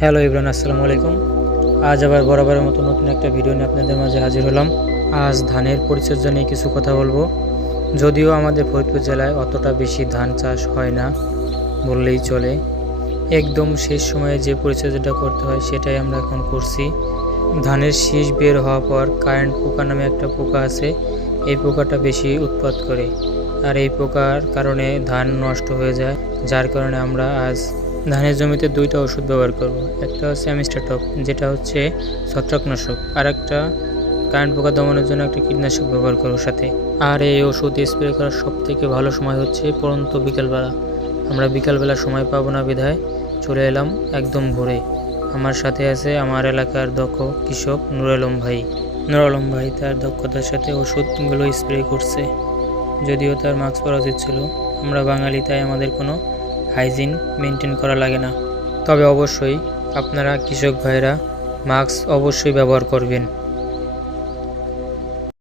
Hello everyone, আসসালামু আলাইকুম। আজ আবার বরাবরের মতো নতুন একটা ভিডিও নিয়ে আপনাদের মাঝে হাজির হলাম। আজ ধানের পরিচর্যা নিয়ে কিছু কথা বলবো। যদিও আমাদের ফরিদপুর জেলায় অতটা বেশি ধান চাষ হয় না বললেই চলে। একদম শেষ সময়ে যে পরিচর্যাটা করতে হয় সেটাই আমরা এখন করছি। ধানের শীষ বের হওয়ার পর কারেন্ট পোকা নামে একটা পোকা আছে, এই পোকাটা বেশি উৎপাত করে, আর এই পোকার কারণে ধান নষ্ট হয়ে যায়। যার কারণে আমরা আজ ধানের জমিতে দুইটা ওষুধ ব্যবহার করব। একটা হচ্ছে অ্যামিস্টাটপ, যেটা হচ্ছে ছত্রাকনাশক, আর একটা কারেন্ট পোকা দমনের জন্য একটা কীটনাশক ব্যবহার করব সাথে। আর এই ওষুধ স্প্রে করার সবথেকে ভালো সময় হচ্ছে পরন্ত বিকালবেলা। আমরা বিকালবেলা সময় পাবো না বিধায় চলে এলাম একদম ভোরে। আমার সাথে আছে আমার এলাকার দক্ষ কৃষক নুর আলম ভাই। নুর আলম ভাই তার দক্ষতার সাথে ওষুধগুলো স্প্রে করছে, যদিও তার মাস্ক পরা উচিত ছিল। আমরা বাঙালি, তাই আমাদের কোনো হাইজিন মেনটেন করা লাগে না। তবে অবশ্যই আপনারা কৃষক ভাইরা মাস্ক অবশ্যই ব্যবহার করবেন।